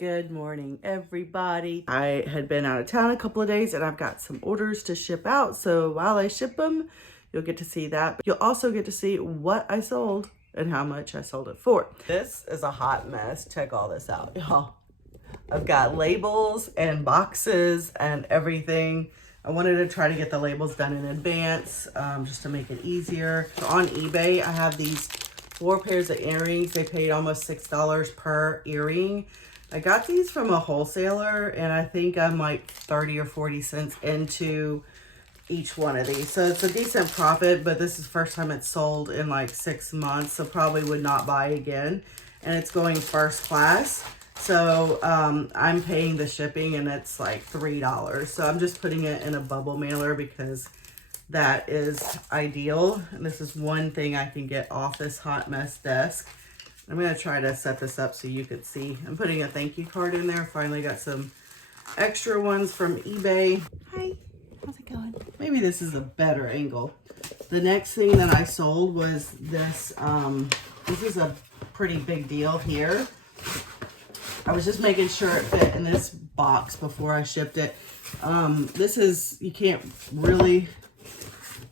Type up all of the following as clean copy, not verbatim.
Good morning, everybody. I had been out of town a couple of days and I've got some orders to ship out. So while I ship them, you'll get to see that. But you'll also get to see what I sold and how much I sold it for. This is a hot mess. Check all this out, y'all. I've got labels and boxes and everything. I wanted to try to get the labels done in advance just to make it easier. So on eBay, I have these 4 pairs of earrings. They paid almost $6 per earring. I got these from a wholesaler and I think I'm like 30 or 40 cents into each one of these. So it's a decent profit, but this is the first time it's sold in like 6 months. So probably would not buy again. And it's going first class. So I'm paying the shipping and it's like $3. So I'm just putting it in a bubble mailer because that is ideal. And this is one thing I can get off this hot mess desk. I'm going to try to set this up so you could see. I'm putting a thank you card in there. Finally got some extra ones from eBay. Hi, how's it going? Maybe this is a better angle. The next thing that I sold was this. This is a pretty big deal here. I was just making sure it fit in this box before I shipped it. This is, you can't really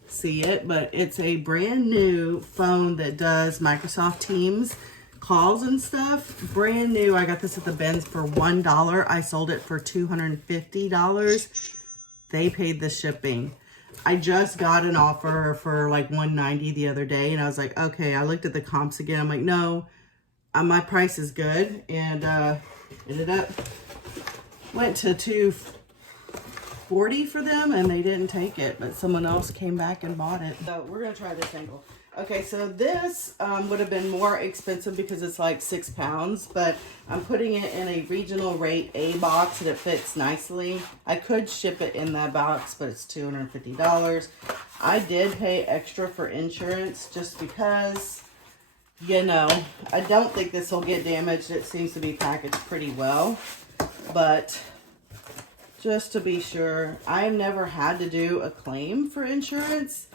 see it, but it's a brand new phone that does Microsoft Teams calls and stuff. Brand new. I got this at the bins for $1. I sold it for $250. They paid the shipping. I just got an offer for like $190 the other day, and I was like, okay. I looked at the comps again. I'm like, no, my price is good, and ended up went to $240 for them, and they didn't take it, but someone else came back and bought it. So we're gonna try this angle. Okay, so this would have been more expensive because it's like 6 pounds, but I'm putting it in a regional rate A box and it fits nicely. I could ship it in that box, but it's $250. I did pay extra for insurance just because, you know, I don't think this will get damaged. It seems to be packaged pretty well, but just to be sure, I've never had to do a claim for insurance.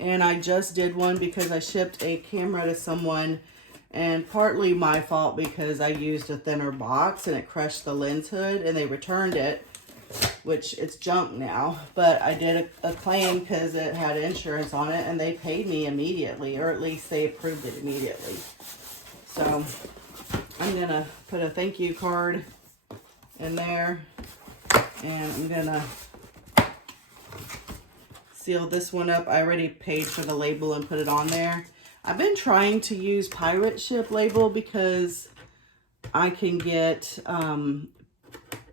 And I just did one because I shipped a camera to someone, and partly my fault because I used a thinner box and it crushed the lens hood, and they returned it, which it's junk now. But I did a claim because it had insurance on it, and they paid me immediately, or at least they approved it immediately. So I'm going to put a thank you card in there, and I'm going to seal this one up. I already paid for the label and put it on there. I've been trying to use pirate ship label because I can get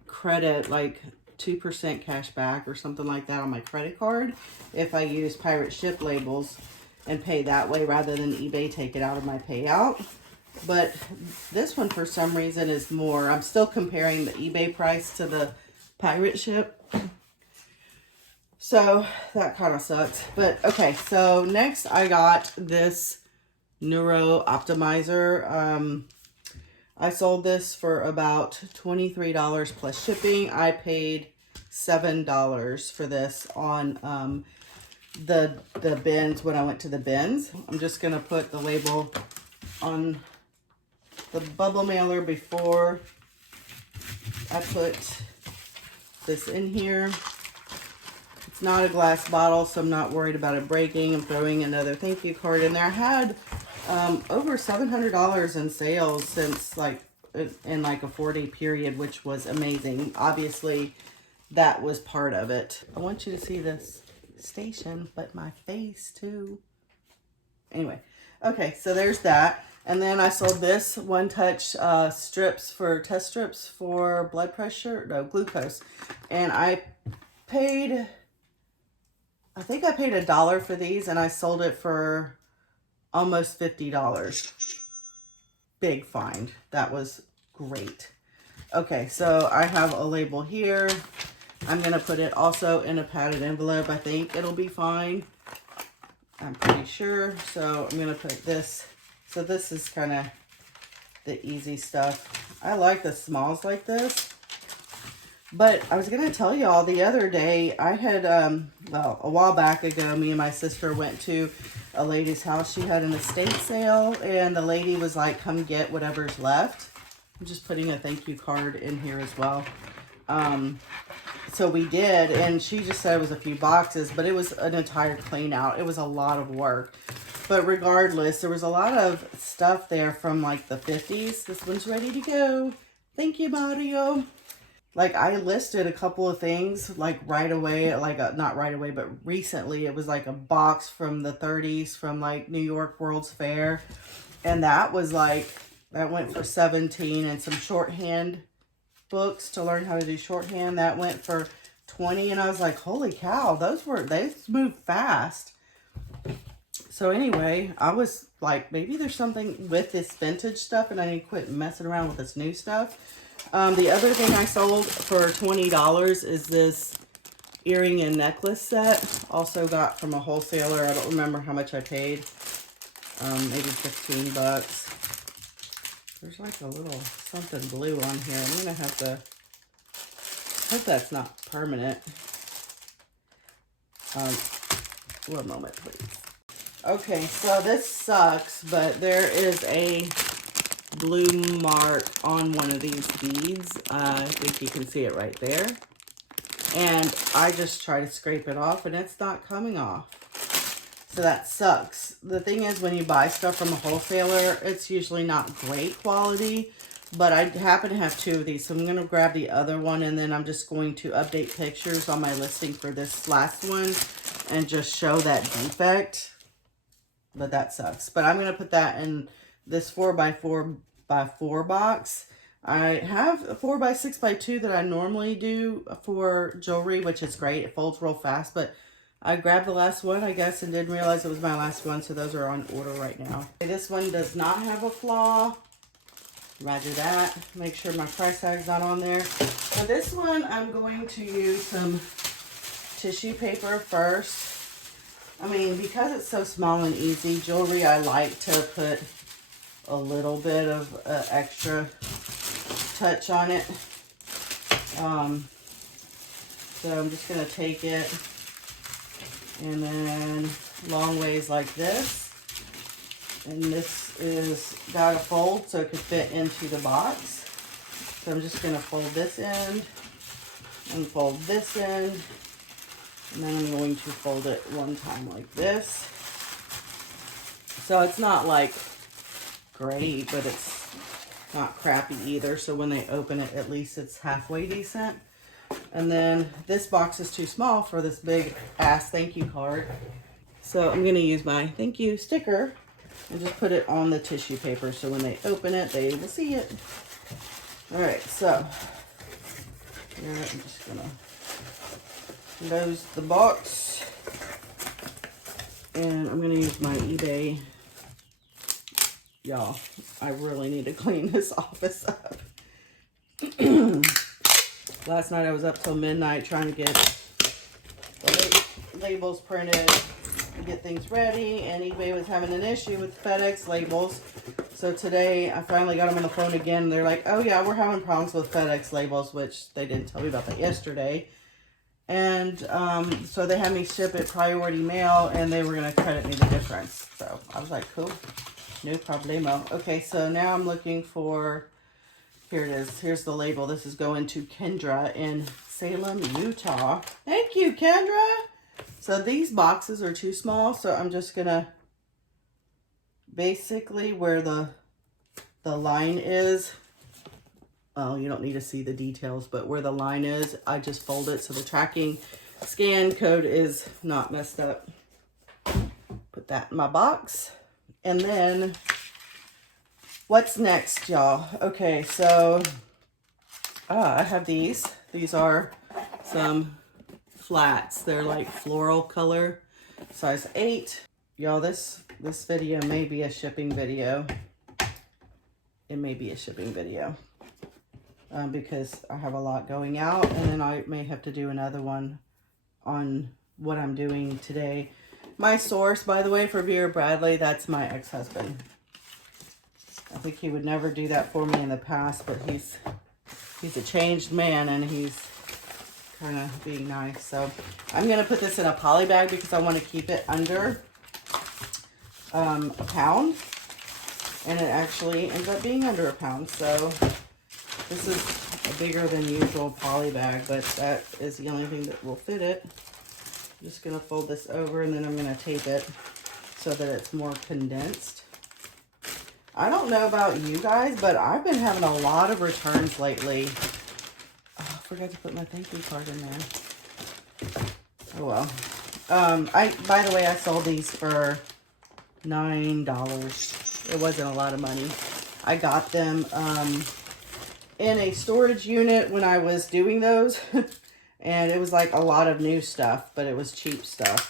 credit, like 2% cash back or something like that on my credit card if I use pirate ship labels and pay that way rather than eBay take it out of my payout. But this one for some reason is more. I'm still comparing the eBay price to the pirate ship. So that kind of sucks. But okay, so next I got this Neuro Optimizer. I sold this for about $23 plus shipping. I paid $7 for this on the bins when I went to the bins. I'm just going to put the label on the bubble mailer before I put this in here. It's not a glass bottle, so I'm not worried about it breaking. I'm throwing another thank you card in there. I had over $700 in sales since like in like a 4-day period, which was amazing. Obviously, that was part of it. I want you to see this station, but my face too. Anyway, okay, so there's that. And then I sold this One Touch strips for test strips for blood pressure, no, glucose. And I think I paid $1 for these, and I sold it for almost $50. Big find. That was great. Okay, so I have a label here. I'm going to put it also in a padded envelope. I think it'll be fine. I'm pretty sure. So I'm going to put this. So this is kind of the easy stuff. I like the smalls like this. But I was going to tell y'all the other day, I had, well, a while back ago, me and my sister went to a lady's house. She had an estate sale, and the lady was like, come get whatever's left. I'm just putting a thank you card in here as well. So we did, and she just said it was a few boxes, but it was an entire clean out. It was a lot of work. But regardless, there was a lot of stuff there from like the 50s. This one's ready to go. Thank you, Mario. Like, I listed a couple of things like right away, like not right away, but recently. It was like a box from the 30s from like New York World's Fair. And that was like, that went for $17, and some shorthand books to learn how to do shorthand. That went for $20, and I was like, holy cow, they moved fast. So anyway, I was like, maybe there's something with this vintage stuff, and I need to quit messing around with this new stuff. The other thing I sold for $20 is this earring and necklace set. Also got from a wholesaler. I don't remember how much I paid. Maybe 15 bucks. There's like a little something blue on here. I'm going to have to, hope that's not permanent. One moment, please. Okay, so this sucks, but there is a blue mark on one of these beads. I think you can see it right there. And I just try to scrape it off, and it's not coming off. So that sucks. The thing is, when you buy stuff from a wholesaler, it's usually not great quality, but I happen to have two of these, so I'm going to grab the other one, and then I'm just going to update pictures on my listing for this last one and just show that defect. But that sucks. But I'm going to put that in this 4x4x4 box. I have a 4x6x2 that I normally do for jewelry, which is great. It folds real fast, but I grabbed the last one, I guess, and didn't realize it was my last one, so those are on order right now. Okay, this one does not have a flaw. Roger that. Make sure my price tag's not on there. For this one, I'm going to use some tissue paper first. I mean, because it's so small and easy, jewelry, I like to put a little bit of extra touch on it. So I'm just going to take it and then long ways like this. And this is got a fold so it could fit into the box. So I'm just going to fold this end and fold this end. And then I'm going to fold it one time like this. So it's not like great, but it's not crappy either. So when they open it, at least it's halfway decent. And then this box is too small for this big ass thank you card. So I'm going to use my thank you sticker and just put it on the tissue paper. So when they open it, they will see it. All right, so here, I'm just going to close the box. And I'm going to use my eBay. Y'all, I really need to clean this office up. Last night I was up till midnight trying to get the labels printed and get things ready, and eBay was having an issue with FedEx labels. So today I finally got them on the phone again. They're like, oh yeah, we're having problems with FedEx labels, which they didn't tell me about that yesterday. And so they had me ship it priority mail, and they were going to credit me the difference. So I was like, cool, no problemo. Okay, so now I'm looking for, here it is. Here's the label. This is going to Kendra in Salem, Utah. Thank you, Kendra. So these boxes are too small, so I'm just going to basically where the line is, well, you don't need to see the details, but where the line is, I just fold it so the tracking scan code is not messed up. Put that in my box. And then what's next, y'all? Okay, so I have these. These are some flats. They're like floral color, size 8. Y'all, this video may be a shipping video. It may be a shipping video. Because I have a lot going out, and then I may have to do another one on what I'm doing today. My source, by the way, for Vera Bradley, that's my ex-husband. I think he would never do that for me in the past, but he's a changed man, and he's kind of being nice. So I'm going to put this in a poly bag because I want to keep it under a pound, and it actually ends up being under a pound. So This is a bigger than usual poly bag, but that is the only thing that will fit it. I'm just gonna fold this over and then I'm gonna tape it so that it's more condensed. I don't know about you guys, but I've been having a lot of returns lately. Oh, I forgot to put my thank you card in there. Oh well. By the way, I sold these for $9. It wasn't a lot of money. I got them in a storage unit when I was doing those. And it was like a lot of new stuff, but it was cheap stuff.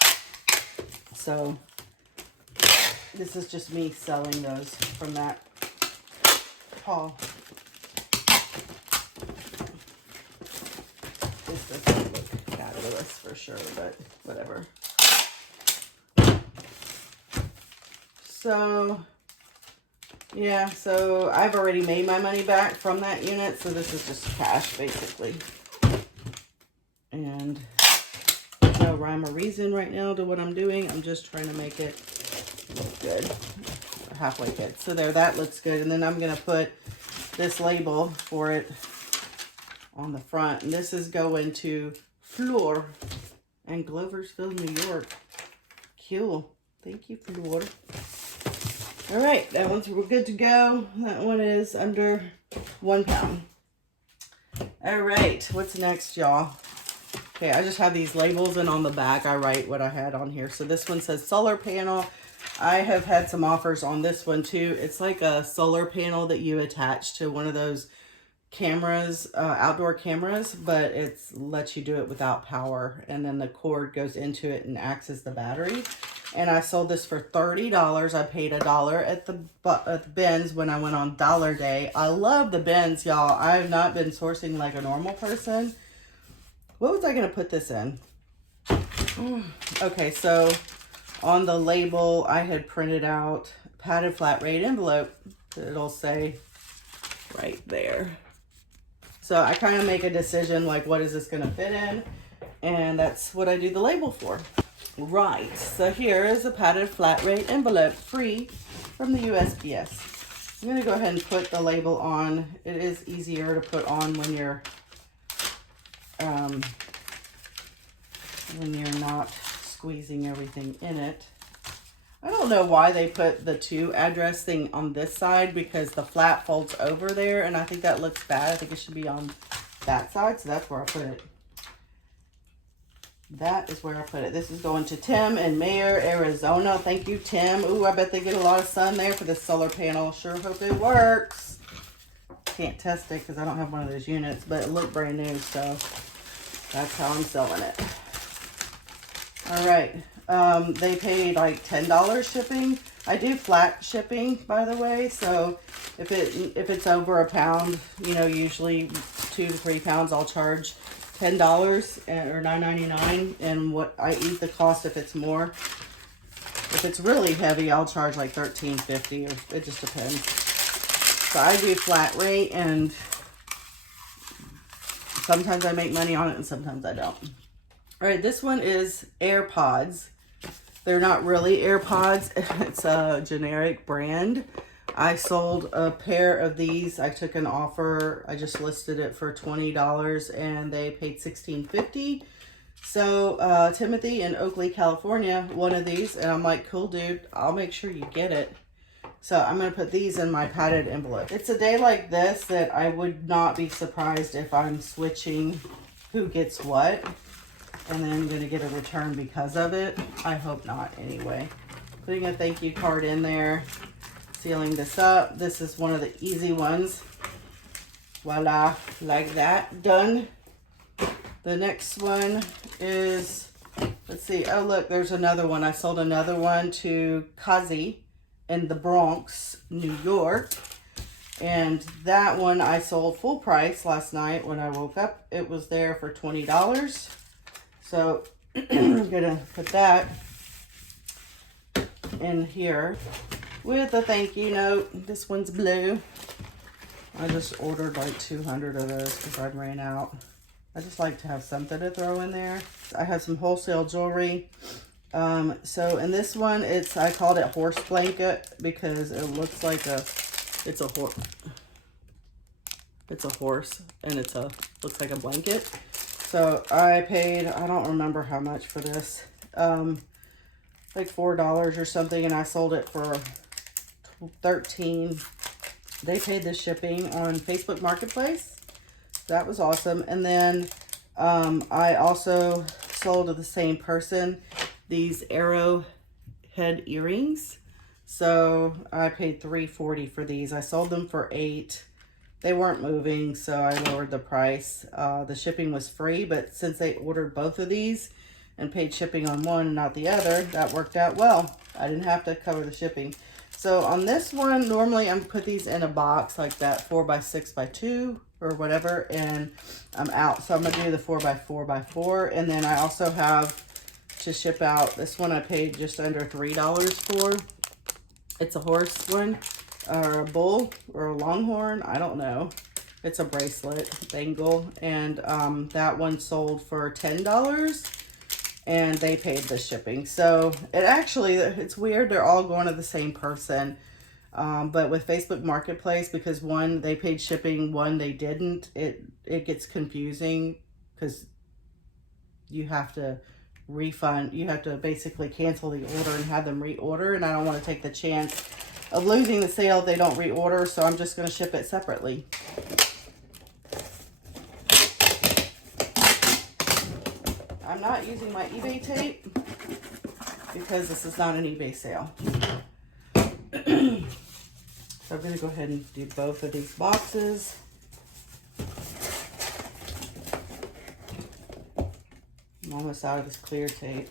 So this is just me selling those from that haul. This doesn't look fabulous for sure, but whatever. So yeah, so I've already made my money back from that unit, so this is just cash basically. And no rhyme or reason right now to what I'm doing. I'm just trying to make it look good. Halfway good. So there, that looks good. And then I'm going to put this label for it on the front. And this is going to Floor and Gloversville, New York. Cool. Thank you, Floor. All right, that one's, we're good to go. That one is under 1 pound. All right, what's next, y'all? Okay, I just have these labels, and on the back I write what I had on here. So this one says solar panel. I have had some offers on this one too. It's like a solar panel that you attach to one of those cameras, outdoor cameras, but it lets you do it without power. And then the cord goes into it and acts as the battery. And I sold this for $30. I paid $1 at the bins when I went on Dollar Day. I love the bins, y'all. I have not been sourcing like a normal person. What was I going to put this in? Okay, so on the label, I had printed out padded flat rate envelope. It'll say right there. So I kind of make a decision, like, what is this going to fit in? And that's what I do the label for. Right, so here is a padded flat rate envelope, free from the USPS. I'm going to go ahead and put the label on. It is easier to put on when you're not squeezing everything in it. I don't know why they put the to address thing on this side, because the flap folds over there, and I think that looks bad. I think it should be on that side, so that's where I put it. That is where I put it. This is going to Tim in Mayer, Arizona. Thank you, Tim. Ooh, I bet they get a lot of sun there for this solar panel. Sure hope it works. Can't test it because I don't have one of those units, but it looked brand new, so that's how I'm selling it. All right. They paid like $10 shipping. I do flat shipping, by the way, so if it's over a pound, you know, usually 2 to 3 pounds, I'll charge $10 or $9.99, and what I eat the cost if it's more. If it's really heavy, I'll charge like $13.50, or it just depends. So I do flat rate, and sometimes I make money on it and sometimes I don't. All right, this one is AirPods. They're not really AirPods. It's a generic brand. I sold a pair of these. I took an offer. I just listed it for $20 and they paid $16.50. So Timothy in Oakley, California, one of these, and I'm like, cool, dude, I'll make sure you get it. So I'm going to put these in my padded envelope. It's a day like this that I would not be surprised if I'm switching who gets what, and then I'm going to get a return because of it. I hope not anyway. Putting a thank you card in there. Sealing this up. This is one of the easy ones. Voila, like that, done. The next one is, let's see, oh look, there's another one. I sold another one to Kazi in the Bronx, New York. And that one I sold full price last night when I woke up. It was there for $20. So I'm gonna put that in here with a thank you note. This one's blue. I just ordered like 200 of those because I ran out. I just like to have something to throw in there. I have some wholesale jewelry. So in this one, I called it horse blanket because it looks like it's a horse. It's a horse, and it's looks like a blanket. So I paid, I don't remember how much for this, like $4 or something, and I sold it for $13. They paid the shipping on Facebook Marketplace. That was awesome. And then I also sold to the same person these arrowhead earrings. So I paid $3.40 for these. I sold them for $8. They weren't moving, so I lowered the price. The shipping was free, but since they ordered both of these and paid shipping on one and not the other, that worked out well. I didn't have to cover the shipping. So on this one, normally I'm put these in a box like that, 4x6x2 or whatever, and I'm out. So I'm gonna do the 4x4x4, and then I also have to ship out. This one I paid just under $3 for. It's a horse one, or a bull, or a longhorn, I don't know. It's a bracelet, bangle, and that one sold for $10, and they paid the shipping. So it actually, it's weird, they're all going to the same person. But with Facebook Marketplace, because one, they paid shipping, one, they didn't, it gets confusing, because you have to refund, you have to basically cancel the order and have them reorder, and I don't want to take the chance of losing the sale if they don't reorder, so I'm just going to ship it separately. I'm not using my eBay tape because this is not an eBay sale. So I'm going to go ahead and do both of these boxes. I'm almost out of this clear tape,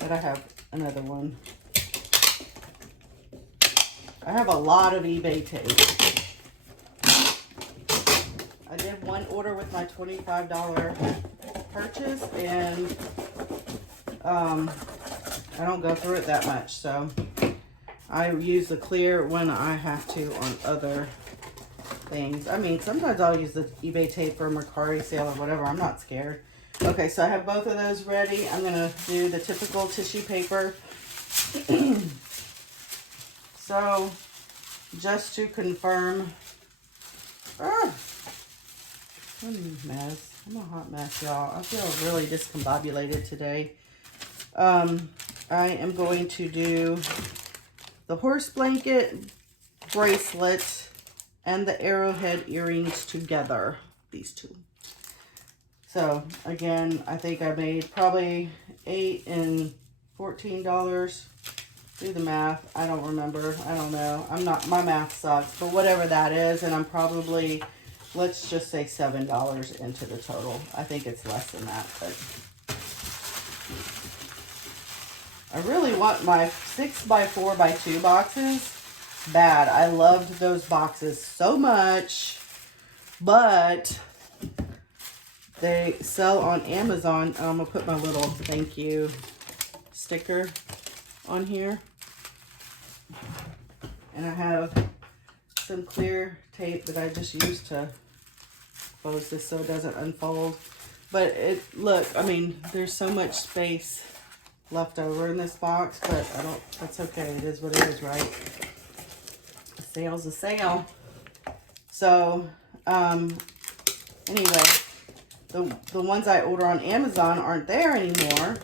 but I have another one. I have a lot of eBay tape. I did one order with my $25 purchase, and I don't go through it that much, so I use the clear when I have to on other things. I mean, sometimes I'll use the eBay tape for a Mercari sale or whatever. I'm not scared. Okay, so I have both of those ready. I'm gonna do the typical tissue paper. So, just to confirm, I'm a mess. I'm a hot mess, y'all. I feel really discombobulated today. I am going to do the horse blanket, bracelet, and the arrowhead earrings together. These two. So, again, I think I made probably $8 and $14. Do the math. I don't remember. I don't know. My math sucks, but whatever that is, and I'm probably, let's just say $7 into the total. I think it's less than that, but I really want my 6x4x2 boxes bad. I loved those boxes so much, but they sell on Amazon. I'm going to put my little thank you sticker on here. And I have some clear tape that I just used to close this so it doesn't unfold. But look, I mean, there's so much space left over in this box, but that's okay. It is what it is, right? A sale's a sale. So, anyway, the ones I order on Amazon aren't there anymore.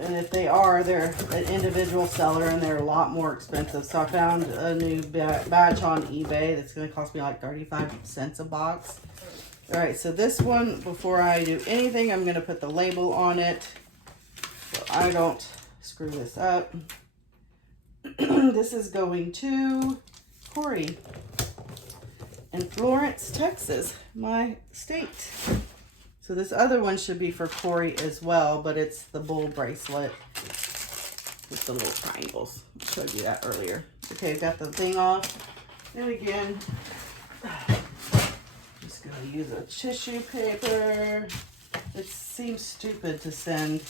And if they are, they're an individual seller and they're a lot more expensive. So I found a new batch on eBay that's going to cost me like 35 cents a box. All right, so this one, before I do anything, I'm going to put the label on it so I don't screw this up. This is going to Corey in Florence, Texas, my state. So this other one should be for Corey as well, but it's the bull bracelet with the little triangles. I showed you that earlier. Okay, got the thing off. And again, just gonna use a tissue paper. It seems stupid to send.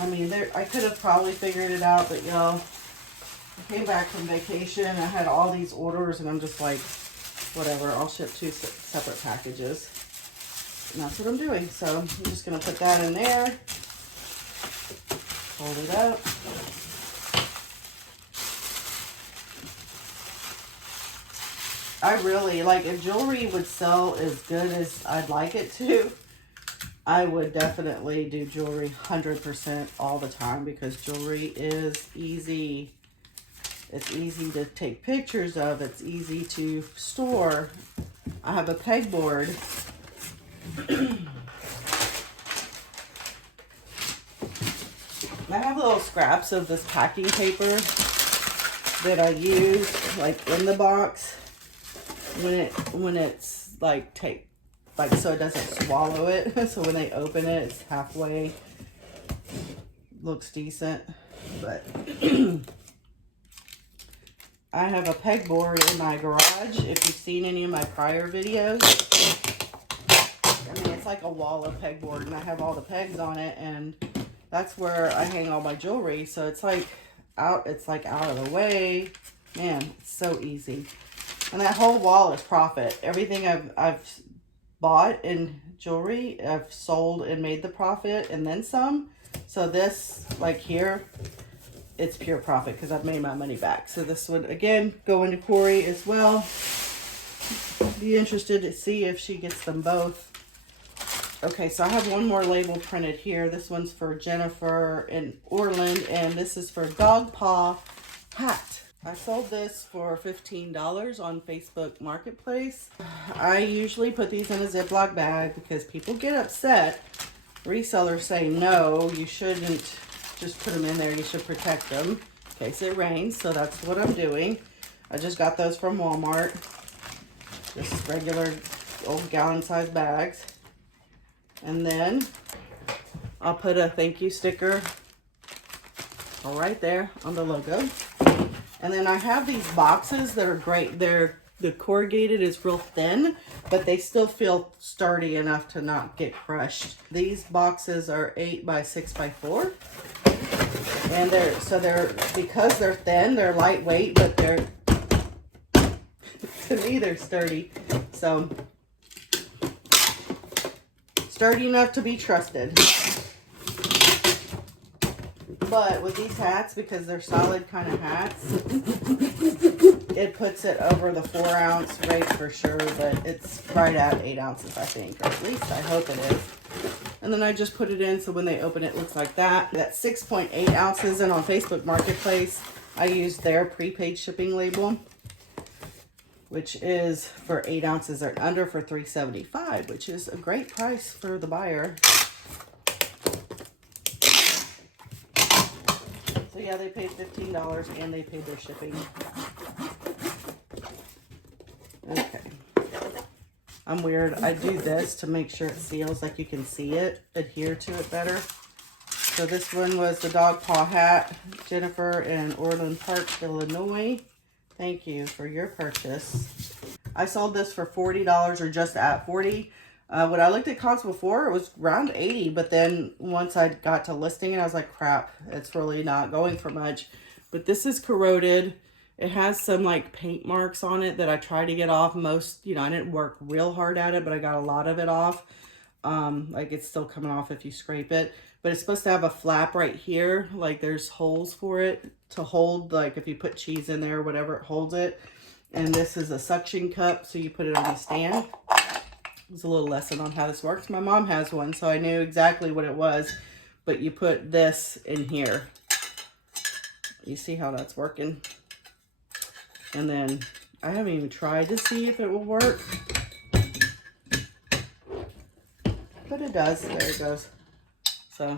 I mean, I could have probably figured it out, but y'all, I came back from vacation. I had all these orders, and I'm just like, whatever. I'll ship 2 separate packages. And that's what I'm doing. So I'm just going to put that in there. Fold it up. I really, like, if jewelry would sell as good as I'd like it to, I would definitely do jewelry 100% all the time, because jewelry is easy. It's easy to take pictures of. It's easy to store. I have a pegboard. I have little scraps of this packing paper that I use, like, in the box when it's like so it doesn't swallow it. So when they open it, it's halfway, looks decent. But I have a pegboard in my garage. If you've seen any of my prior videos, I mean, it's like a wall of pegboard, and I have all the pegs on it, and that's where I hang all my jewelry. So it's like out of the way. Man, it's so easy. And that whole wall is profit. Everything I've bought in jewelry, I've sold and made the profit and then some. So this, like here, it's pure profit because I've made my money back. So this would, again, go into Corey as well. Be interested to see if she gets them both. Okay, so I have one more label printed here. This one's for Jennifer in Orland, and this is for Dog Paw Hat. I sold this for $15 on Facebook Marketplace. I usually put these in a Ziploc bag because people get upset. Resellers say, no, you shouldn't just put them in there. You should protect them in case it rains. So that's what I'm doing. I just got those from Walmart. Just regular old gallon-sized bags. And then I'll put a thank you sticker right there on the logo. And then I have these boxes that are great. The corrugated is real thin, but they still feel sturdy enough to not get crushed. These boxes are 8 by 6 by 4. And because they're thin, they're lightweight, but they're, to me, they're sturdy. So, sturdy enough to be trusted. But with these hats, because they're solid kind of hats, it puts it over the 4 ounce rate for sure, but it's right at 8 ounces, I think, or at least I hope it is. And then I just put it in, so when they open it, looks like that. That's 6.8 ounces, and on Facebook Marketplace, I used their prepaid shipping label, which is for 8 ounces or under for $3.75, which is a great price for the buyer. So yeah, they paid $15 and they paid their shipping. Okay. I'm weird. I do this to make sure it seals, like you can see it, adhere to it better. So this one was the Dog Paw Hat, Jennifer in Orland Park, Illinois. Thank you for your purchase. I sold this for $40 or just at $40. When I looked at comps before, it was around $80, but then once I got to listing it, I was like, crap, it's really not going for much. But this is corroded. It has some like paint marks on it that I tried to get off. Most, you know, I didn't work real hard at it, but I got a lot of it off. Like it's still coming off if you scrape it. But it's supposed to have a flap right here. Like there's holes for it to hold, like if you put cheese in there or whatever, it holds it. And this is a suction cup, so you put it on the stand. It's a little lesson on how this works. My mom has one, so I knew exactly what it was. But you put this in here. You see how that's working? And then I haven't even tried to see if it will work. But it does. There it goes. So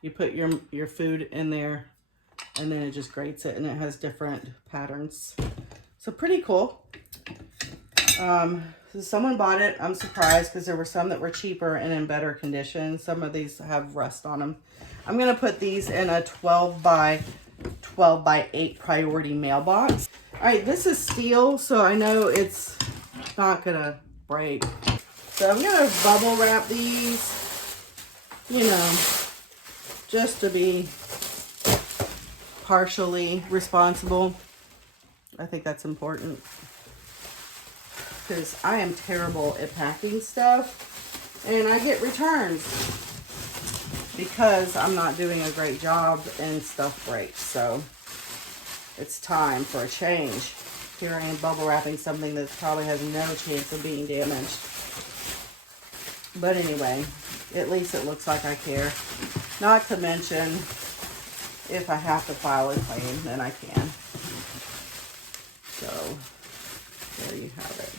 you put your food in there, and then it just grates it, and it has different patterns. So pretty cool. So someone bought it. I'm surprised because there were some that were cheaper and in better condition. Some of these have rust on them. I'm going to put these in a 12 by 8 priority mailbox. All right, this is steel, so I know it's not going to break. So I'm going to bubble wrap these, you know, just to be partially responsible. I think that's important because I am terrible at packing stuff and I get returns because I'm not doing a great job and stuff breaks. So it's time for a change. here I am bubble wrapping something that probably has no chance of being damaged. But anyway, at least it looks like I care. Not to mention, if I have to file a claim, then I can. So, there you have it.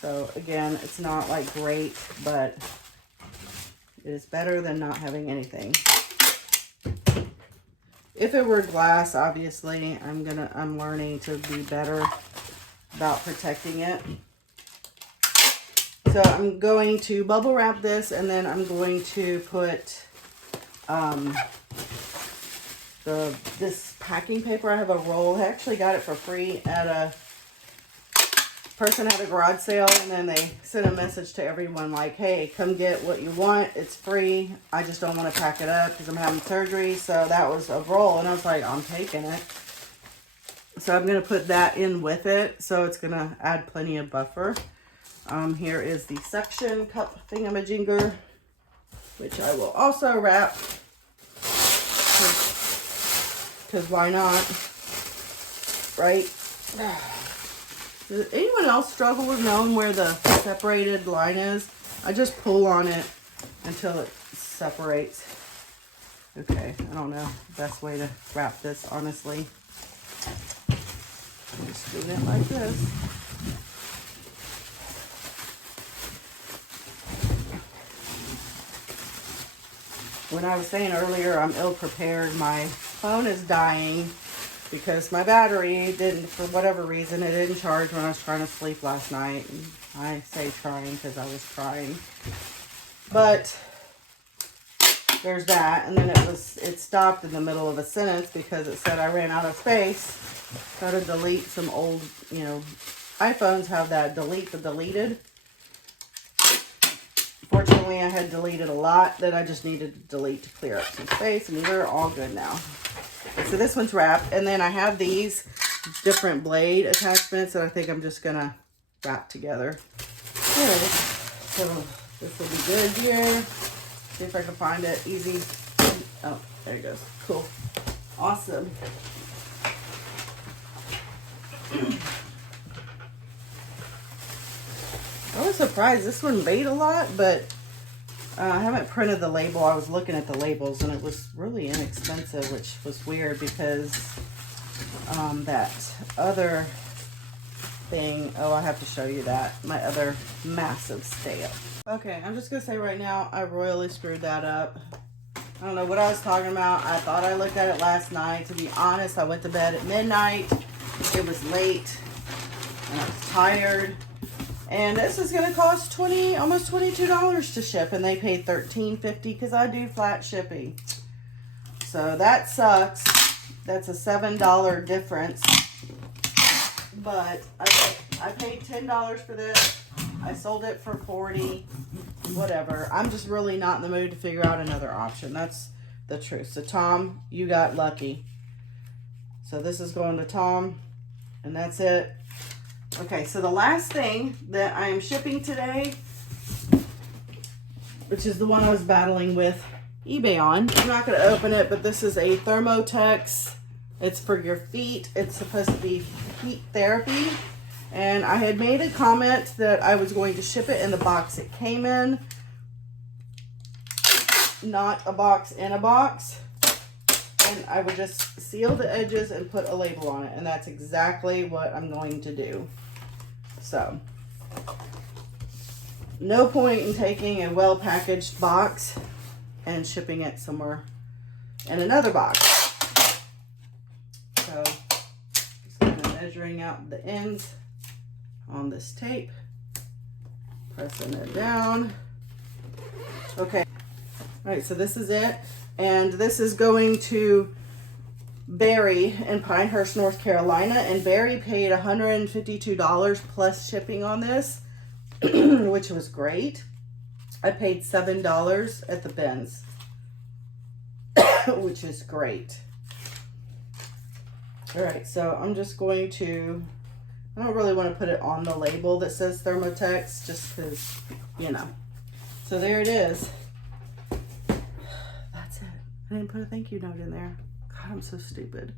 So, again, it's not like great, but it is better than not having anything. If it were glass, obviously, I'm learning to be better about protecting it. So I'm going to bubble wrap this, and then I'm going to put this packing paper. I have a roll. I actually got it for free at a person at a garage sale, and then they sent a message to everyone like, hey, come get what you want, it's free, I just don't want to pack it up because I'm having surgery. So that was a roll, and I was like, I'm taking it. So I'm going to put that in with it, so it's going to add plenty of buffer. Here is the suction cup thingamajigger, which I will also wrap, because why not, right? Does anyone else struggle with knowing where the separated line is? I just pull on it until it separates. Okay, I don't know the best way to wrap this, honestly. I'm just doing it like this. When I was saying earlier, I'm ill-prepared. My phone is dying because my battery didn't, for whatever reason, it didn't charge when I was trying to sleep last night. And I say trying because I was trying. But there's that. And then it stopped in the middle of a sentence because it said I ran out of space. Got to delete some old, iPhones have that delete the deleted. Fortunately, I had deleted a lot that I just needed to delete to clear up some space, and we're all good now. So this one's wrapped, and then I have these different blade attachments that I think I'm just gonna wrap together. Okay. So this will be good here. See if I can find it easy. Oh, there it goes. Cool. Awesome. I was surprised. This one weighed a lot, but I haven't printed the label. I was looking at the labels, and it was really inexpensive, which was weird because that other thing, I have to show you that. My other massive scale. Okay, I'm just going to say right now, I royally screwed that up. I don't know what I was talking about. I thought I looked at it last night. To be honest, I went to bed at midnight. It was late, and I was tired. And this is going to cost almost $22 to ship, and they paid $13.50 because I do flat shipping. So that sucks. That's a $7 difference. But I paid $10 for this. I sold it for $40. Whatever. I'm just really not in the mood to figure out another option. That's the truth. So Tom, you got lucky. So this is going to Tom, and that's it. Okay, so the last thing that I am shipping today, which is the one I was battling with eBay on. I'm not going to open it, but this is a Thermotex. It's for your feet. It's supposed to be heat therapy. And I had made a comment that I was going to ship it in the box it came in, not a box in a box. And I would just seal the edges and put a label on it. And that's exactly what I'm going to do. So, no point in taking a well-packaged box and shipping it somewhere in another box. So, just kind of measuring out the ends on this tape, pressing it down. Okay, all right, so this is it. And this is going to Barry in Pinehurst, North Carolina, and Barry paid $152 plus shipping on this, which was great. I paid $7 at the bins, which is great. All right, so I'm just going to, I don't really want to put it on the label that says Thermotex, just because, So there it is. That's it. I didn't put a thank you note in there. God, I'm so stupid.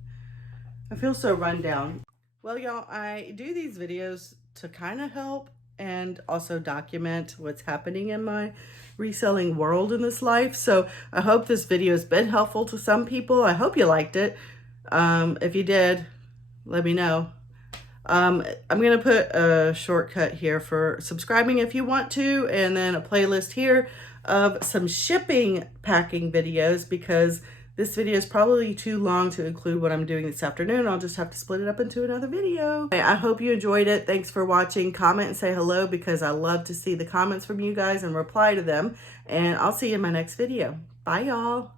I feel so run down. Well, y'all, I do these videos to kind of help and also document what's happening in my reselling world in this life. So I hope this video has been helpful to some people. I hope you liked it. If you did, let me know. I'm going to put a shortcut here for subscribing if you want to, and then a playlist here of some shipping packing videos, because this video is probably too long to include what I'm doing this afternoon. I'll just have to split it up into another video. I hope you enjoyed it. Thanks for watching. Comment and say hello, because I love to see the comments from you guys and reply to them. And I'll see you in my next video. Bye, y'all.